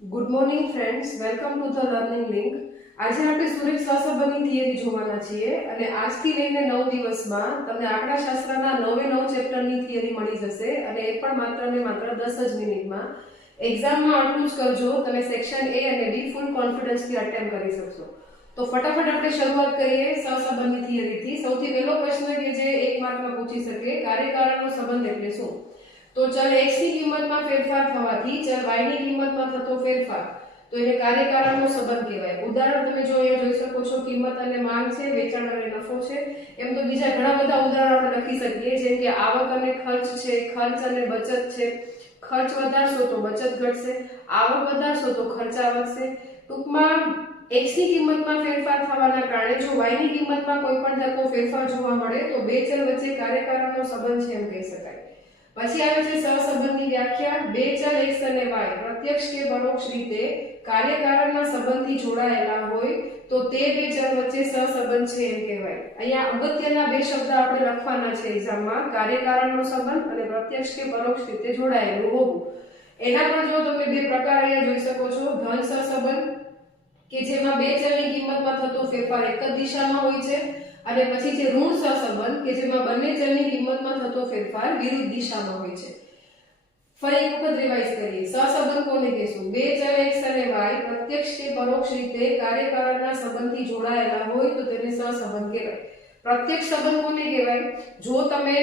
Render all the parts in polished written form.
Good morning friends, welcome to the learning link. આજે આપણે સુરેખ સહસંબંધની theory જોવાના છીએ અને આજથી લઈને 9 દિવસમાં તમને આંકડાશાસ્ત્રના 9 ચેપ્ટરની થિયરી મળી જશે અને એ પણ માત્ર ને માત્ર 10 જ મિનિટમાં. એક્ઝામમાં આટલું જ કરજો, તમે સેક્શન A અને B ફૂલ કોન્ફિડન્સથી અટેમ્પ્ટ કરી શકશો. તો ફટાફટ આપણે શરૂઆત કરીએ સહસંબંધની થિયરીથી. સૌથી પહેલો પ્રશ્ન કે જે 1 માર્કમાં પૂછી શકે, કાર્યકારણનો સંબંધ એટલે શું? તો ચલ x ની કિંમતમાં ફેરફાર થવાથી ચલ y ની કિંમતમાં થતો ફેરફાર, તો એને કાર્યકારણનો સંબંધ કહેવાય. ઉદાહરણ તમે જો અહીંયા જોઈ શકો છો, કિંમત અને માંગ છે, વેચાણ અને નફો છે. એમ તો બીજા ઘણા બધા ઉદાહરણો આપણે લખી શકીએ, જેમ કે આવક અને ખર્ચ છે, ખર્ચ અને બચત છે. ખર્ચ વધારશો તો બચત ઘટશે, આવક વધારશો તો ખર્ચા વધશે. ટૂંકમાં x ની કિંમતમાં ફેરફાર થવાના કારણે જો y ની કિંમતમાં કોઈ પણ જાતનો ફેરફાર જોવા મળે તો બે ચલ વચ્ચે કાર્યકારણનો સંબંધ છે એમ કહી શકાય. પછી આવે છે સહસંબંધની વ્યાખ્યા. બે ચલ x અને y પ્રત્યક્ષ કે પરોક્ષ રીતે કાર્યકારણના સંબંધથી જોડાયેલા હોય તો તે બે ચલ વચ્ચે સહસંબંધ છે એમ કહેવાય. અહીંયા અગત્યના બે શબ્દ આપણે લખવાના છે એક્ઝામમાં, કાર્યકારણનો સંબંધ અને પ્રત્યક્ષ કે પરોક્ષ રીતે જોડાયેલું હોવું. એના પર જો તમે બે પ્રકાર અહીંયા જોઈ શકો છો, ધન સહસંબંધ કે જેમાં બે ચલની કિંમતમાં થતો ફેરફાર એક જ દિશામાં હોય છે, અને પછી છે ઋણ સહસંબંધ કે જેમાં બંને ચલની કિંમતમાં થતો ફેરફાર વિરુદ્ધ દિશામાં હોય છે. ફરી એક વખત રિવાઇઝ કરીએ. સહસંબંધ કોને કહેશું? બે ચલ x અને y પ્રત્યક્ષ કે પરોક્ષ રીતે કાર્યકારણના સંબંધથી જોડાયેલા હોય તો તેને સહસંબંધ કહેવાય. પ્રત્યક્ષ સંબંધ કોને કહેવાય? જો તમે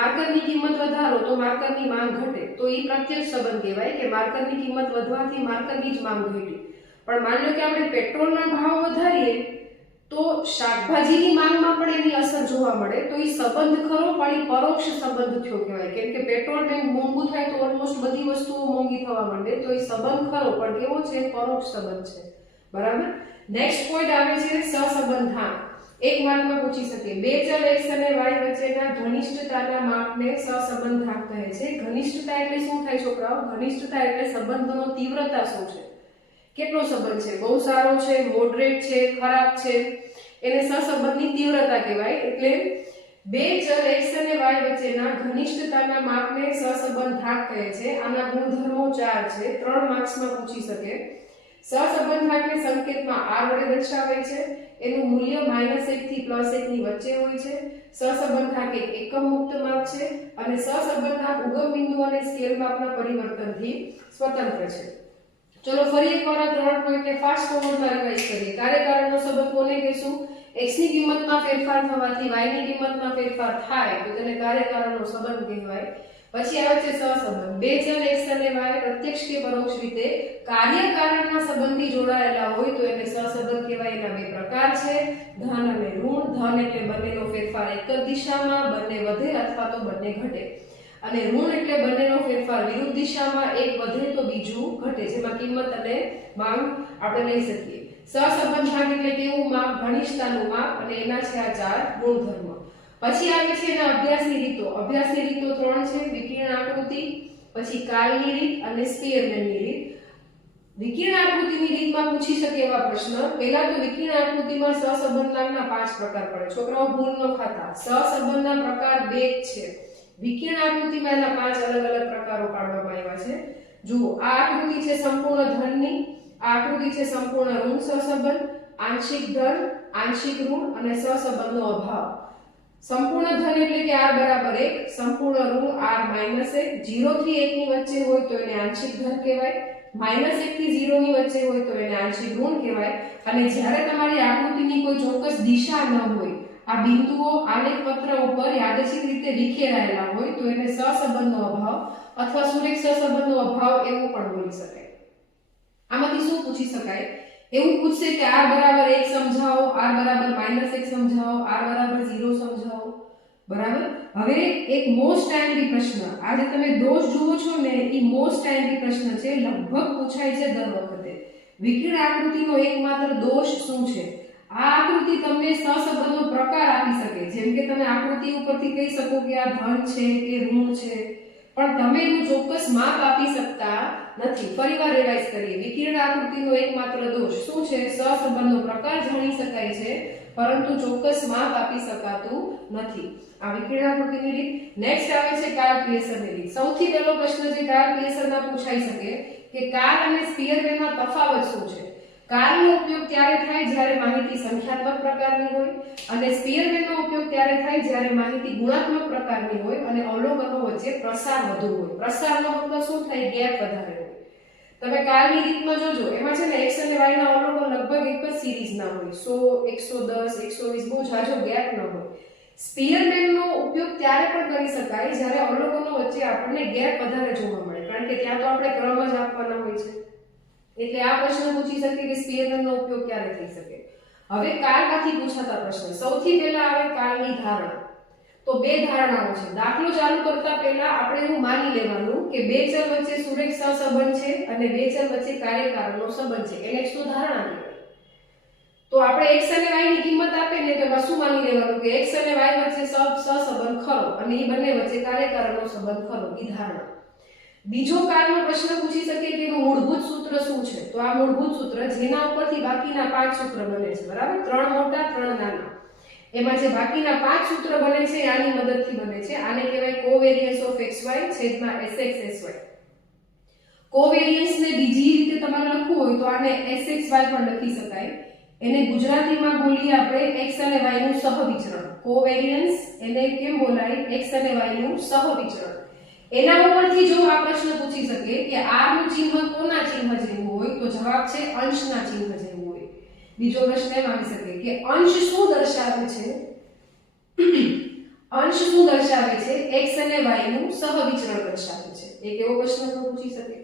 માર્કરની કિંમત વધારો તો માર્કરની માંગ ઘટે, તો એ પ્રત્યક્ષ સંબંધ કહેવાય કે માર્કરની કિંમત વધવાથી માર્કરની જ માંગ ઘટી. પણ માની લો કે આપણે પેટ્રોલના ભાવ વધારીએ તો શાકભાજીની માંગમાં પણ એની અસર જોવા મળે, તો એ સંબંધ ખરો પણ એ પરોક્ષ સંબંધ થયો કહેવાય. કેમ કે પેટ્રોલ મોંઘું થાય તો ઓલમોસ્ટ બધી વસ્તુઓ મોંઘી થવા માંડે, તો એ સંબંધ ખરો પણ કેવો છે? પરોક્ષ સંબંધ છે. બરાબર. નેક્સ્ટ પોઈન્ટ આવે છે સહસંબંધ. હા, 1 માર્કમાં પૂછી શકે, બે ચલ x અને y વચ્ચેના ઘનિષ્ઠતાના માપને સહસંબંધ કહે છે. ઘનિષ્ઠતા એટલે શું થાય છોકરાઓ? ઘનિષ્ઠતા એટલે સંબંધનો તીવ્રતા શું છે, કેટલો સંબંધ છે, બહુ સારો છે, મોડરેટ છે, ખરાબ છે, એને સહસંબંધની તીવ્રતા કહેવાય. એટલે બે ચલ x અને y વચ્ચેના ઘનિષ્ઠતાના માપને સહસંબંધ કહે છે. આના ગુણધર્મો 4 છે, 3 માર્ક્સમાં પૂછી શકે. સહસંબંધને સંકેતમાં r વડે દર્શાવાય છે. એનું મૂલ્ય -1 થી +1 ની વચ્ચે હોય છે. સહસંબંધાંક એક એકમ મુક્ત માપ છે અને સહસંબંધાંક ઉગમ બિંદુ અને સ્કેલ માપના પરિવર્તનથી સ્વતંત્ર છે. ચલો ફરી એકવાર આ 3 પોઈન્ટને ફાસ્ટ ફોરવર્ડમાં રિવાઇઝ કરીએ. કાર્યકારણનો સંબંધ કોને કહેશું? x ની કિંમતમાં ફેરફાર થવાથી y ની કિંમતમાં ફેરફાર થાય તો તેને કાર્યકારણનો સંબંધ કહેવાય. પછી આવે છે સહસંબંધ. બે ચલ x અને y પ્રત્યક્ષ કે પરોક્ષ રીતે કાર્યકારણના સંબંધથી જોડાયેલા હોય તો એને સહસંબંધ કહેવાય. એના બે પ્રકાર છે, ધન અને ઋણ. ધન એટલે બંનેનો ફેરફાર એક જ દિશામાં, બંને વધે અથવા તો બંને ઘટે, અને ઋણ એટલે બંનેનો ફેરફાર વિરુદ્ધ દિશામાં, એક વધે તો બીજું ઘટે, જેમાં કિંમત અને માંગ આપણે લઈ શકીએ. સહસંબંધાંક એટલે કેવું માપ? ઘનિષ્ઠતાનું માપ, અને એના છે આ 4 ગુણધર્મો. પછી આવે છે એના અભ્યાસની રીતો. અભ્યાસની રીતો 3 છે, વિકર્ણ આકૃતિ, પછી કાલની રીત અને સ્પીયરમેનની રીત. વિકર્ણ આકૃતિની રીતમાં પૂછી શકે એવા પ્રશ્ન. પહેલા તો વિકર્ણ આકૃતિમાં સહસંબંધાંકના 5 પ્રકાર પડે. છોકરાઓ ભૂલ ન ખાતા, સહસંબંધના પ્રકાર 2 છે. વિકર્ણ આકૃતિમાં એના 5 અલગ અલગ પ્રકારો પાડવામાં આવ્યા છે. જુઓ, આ આકૃતિ છે સંપૂર્ણ ધનની, આ આકૃતિ છે સંપૂર્ણ ઋણ સહસંબંધ, આંશિક ધન, આંશિક ઋણ અને સહસંબંધનો અભાવ. સંપૂર્ણ ધન એટલે કે r બરાબર 1, સંપૂર્ણ ઋણ r -1, 0 થી 1 ની વચ્ચે હોય તો એને આંશિક ધન કહેવાય, -1 થી 0 ની વચ્ચે હોય તો એને આંશિક ઋણ કહેવાય. અને જ્યારે તમારી આકૃતિની કોઈ ચોક્કસ દિશા ન હોય, આ બિંદુઓ આલેખપત્ર ઉપર યાદચ્છિક રીતે વિખેરાયેલા હોય તો એને સહસંબંધનો અભાવ અથવા સુરેખ સહસંબંધનો અભાવ એવું પણ બોલી શકાય. આમાંથી શું પૂછી શકાય? એવું પૂછશે કે r બરાબર 1 સમજાવો, r બરાબર -1 સમજાવો, r બરાબર 0 સમજાવો. બરાબર. હવે એક મોસ્ટ ટાઈમલી પ્રશ્ન, આજે તમે દોષ જુઓ છો ને, એ મોસ્ટ ટાઈમલી પ્રશ્ન છે, લગભગ પૂછાય છે દર વખતે. વિકર્ણ આકૃતિનો એકમાત્ર દોષ શું છે? આ આકૃતિ તમને સહસંબંધનો પ્રકાર આપી શકે, જેમ કે તમે આકૃતિ ઉપરથી કહી શકો કે આ ધન છે કે ઋણ છે, પણ તમે એનું ચોક્કસ માપ આપી શકતા નથી. ફરીવાર રિવાઇઝ કરીએ. વિકર્ણ આકૃતિનો એકમાત્ર દોષ શું છે? સહસંબંધનો પ્રકાર જાણી શકાય છે પરંતુ ચોક્કસ માપ આપી શકાતું નથી. આ વિકર્ણ આકૃતિની રીત. નેક્સ્ટ આવે છે કાર્લ પિયર્સનની રીત. સૌથી પહેલો પ્રશ્ન જે કાર્લ પિયર્સનના પૂછાઈ શકે કે કાલ અને સ્પીયરમેનમાં તફાવત શું છે. કાલનો ઉપયોગ ત્યારે થાય જ્યારે માહિતી સંખ્યાત્મક પ્રકારની હોય અને સ્પીયરમેનનો ઉપયોગ ત્યારે થાય જ્યારે માહિતી ગુણાત્મક પ્રકારની હોય અને અવલોકનો વચ્ચે પ્રસાર વધુ હોય. પ્રસારનો મતલબ શું થાય? ગેપ વધારે હોય. તમે કાલની રીતમાં જોજો, એમાં છે ને x અને y ના અવલોકન લગભગ એક જ સિરીઝના હોય, 100, 110, 120, બહુ જાજો ગેપ ન હોય. સ્પીયરમેનનો ઉપયોગ ત્યારે પણ કરી શકાય જ્યારે અવલોકનો વચ્ચે આપણને ગેપ વધારે જોવા મળે, કારણ કે ત્યાં તો આપણે ક્રમ જ આપવાના હોય છે. એટલે આ પ્રશ્ન પૂછી શકે કે સ્પીયરમેનનો ઉપયોગ ક્યારે થઈ શકે. હવે કાલમાંથી પૂછાતા પ્રશ્ન, સૌથી પહેલા આવે કાલની ધારણા. તો બે ધારણાઓ છે. દાખલો ચાલુ કરતા પહેલા આપણે એવું માની લેવાનું કે બે ચલ વચ્ચે સુરેખ સહસંબંધ છે અને બે ચલ વચ્ચે કાર્યકારણનો સંબંધ છે. એને શું ધારણા કહેવાય? તો આપણે x અને y ની કિંમત આપે ને તો શું માની લેવાનું કે x અને y વચ્ચે સહસંબંધ ખરો અને એ બંને વચ્ચે કાર્યકારણનો સંબંધ ખરો, એ ધારણા. બીજો કાલનો પ્રશ્ન પૂછી શકે કે એનું મૂળભૂત સૂત્ર શું છે. તો આ મૂળભૂત સૂત્ર જેના ઉપરથી બાકીના 5 સૂત્ર બને છે, બરાબર? 3 મોટા 3 નાના. એમાં જે બાકીના 5 સૂત્ર બને છે આની મદદથી બને છે. આને કહેવાય કોવેરિયન્સ ઓફ xy છેદમાં sx sy. કોવેરિયન્સ ને બીજી રીતે તમારે લખવું હોય તો આને sxy પણ લખી શકાય. એને ગુજરાતીમાં બોલીએ આપણે x અને y નું સહવિચરણ. કોવેરિયન્સ એને કેમ બોલાય? x અને y નું સહવિચરણ. એના ઉપરથી જો આ પ્રશ્ન પૂછી શકે કે r નું ચિહ્ન કોના ચિહ્ન જેવું હોય, તો જવાબ છે અંશના ચિહ્ન જેવું હોય. બીજો પ્રશ્ન એમ આવી શકે કે અંશ શું દર્શાવે છે? અંશ શું દર્શાવે છે? x અને y નું સહવિચરણ દર્શાવે છે. એક એવો પ્રશ્ન પૂછી શકે.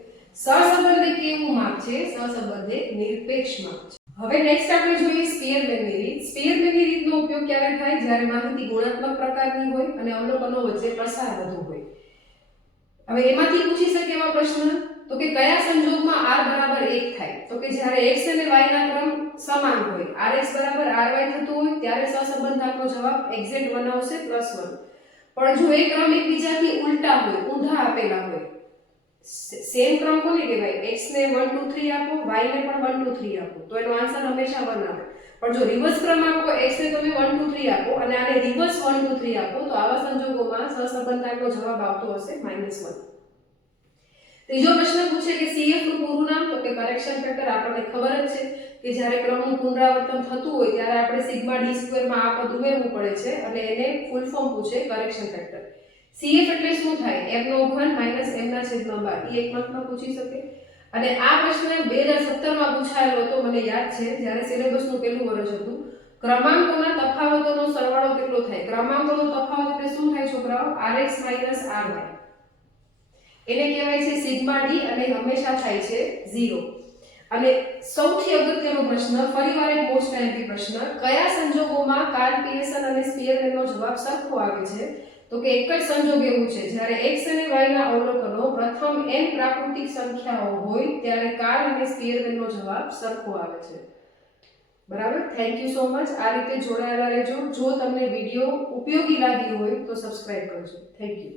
સહસંબંધ એ કેવું માપ છે? સહસંબંધ એ નિરપેક્ષ માપ છે. હવે નેક્સ્ટ આપણે જોઈએ સ્પીયરમેનની રીત. સ્પીયરમેનની રીતનો ઉપયોગ ક્યારે થાય? જ્યારે માહિતી ગુણાત્મક પ્રકારની હોય અને અવલોકનો વચ્ચે પ્રસાર વધુ હોય. હવે એમાંથી પૂછી શકે એવા પ્રશ્ન તો કે કયા સંજોગમાં r બરાબર 1 થાય? તો કે જ્યારે x અને y ના ક્રમ સમાન હોય, rx બરાબર ry થતું હોય ત્યારે સહસંબંધ આપનો જવાબ એક્ઝેક્ટ 1 આવશે +1. પણ જો એ ક્રમ એકબીજાથી ઉલટા હોય, ઊંધા આપેલા હોય, સેમ ક્રમ કોને કહેવાય? x ને 1 2 3 આપો, y ને પણ 1 2 3 આપો, તો એનો આન્સર હંમેશા 1 આવે. પણ જો રિવર્સ ક્રમ આપો, x ને તમે 1 2 3 આપો અને આને રિવર્સ 1 2 3 આપો, તો આવા સંજોગોમાં સહસંબંધ આપનો જવાબ આવતો હશે -1. ત્રીજો પ્રશ્ન પૂછે કે CF નું પૂરું નામ, તો કે કરેક્શન ફેક્ટર. આપણને ખબર જ છે કે જ્યારે ક્રમનું પુનરાવર્તન થતું હોય ત્યારે આપણે સિગ્મા d² માં આ પદ ઉમેરવું પડે છે અને એને ફૂલ ફોર્મ પૂછે કરેક્શન ફેક્ટર. CF એટલે શું થાય? m/3 - m/12. એ એક માર્કમાં પૂછી શકે. અને આ પ્રશ્ન 2017 માં પૂછાયેલો હતો, મને યાદ છે, જ્યારે સિલેબસનું પહેલું વર્ષ હતું. ક્રમાંકોના તફાવતોનો સરવાળો કેટલો થાય? ક્રમાંકોનો તફાવત એટલે શું થાય છોકરાઓ? rx - ry. એને કહેવાય છે સિગ્મા d અને હંમેશા થાય છે 0. અને સૌથી અગત્યનો પ્રશ્ન, ફરીવાર એક મોસ્ટ આઈએમપી પ્રશ્ન, કયા સંજોગોમાં કાર્લ પિયર્સન અને સ્પીયરમેનનો જવાબ સરખો આવે છે? તો કે એક જ સંજોગ એવું છે જ્યારે x અને y ના અવલોકનો પ્રથમ n પ્રાકૃતિક સંખ્યાઓ હોય ત્યારે કાર્લ અને સ્પીયરમેનનો જવાબ સરખો આવે છે. બરાબર? Thank you so much. આ રીતે જોડાયેલા રહેજો. જો તમને વિડિયો ઉપયોગી લાગ્યો હોય તો સબસ્ક્રાઇબ કરજો. Thank you.